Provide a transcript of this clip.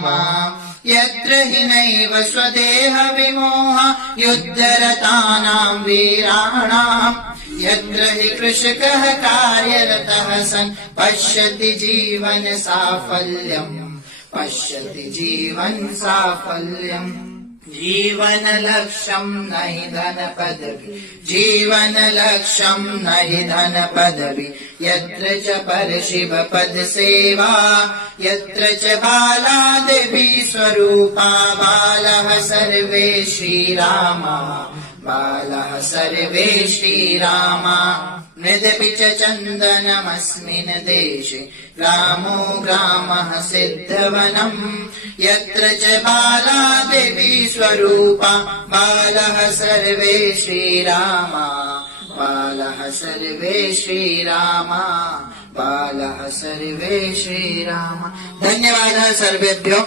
यत्र हि नैव स्वदेह विमोह युद्धरतानां वीराणाम् यत्र हि कृषकः कार्यरतः सन् पश्यति जीवन साफल्यम् जीवन लक्ष्यम् न हि धन पदवी यत्र च परशिव पद सेवा यत्र च बाला देवी स्वरूपा बालः सर्वे श्रीरामा मृदपि च चन्दनमस्मिन् देशे ग्रामो ग्रामः सिद्धवनम् यत्र च बाला देवी स्वरूपा बालः सर्वे श्रीरामा धन्यवादः सर्वेभ्यो।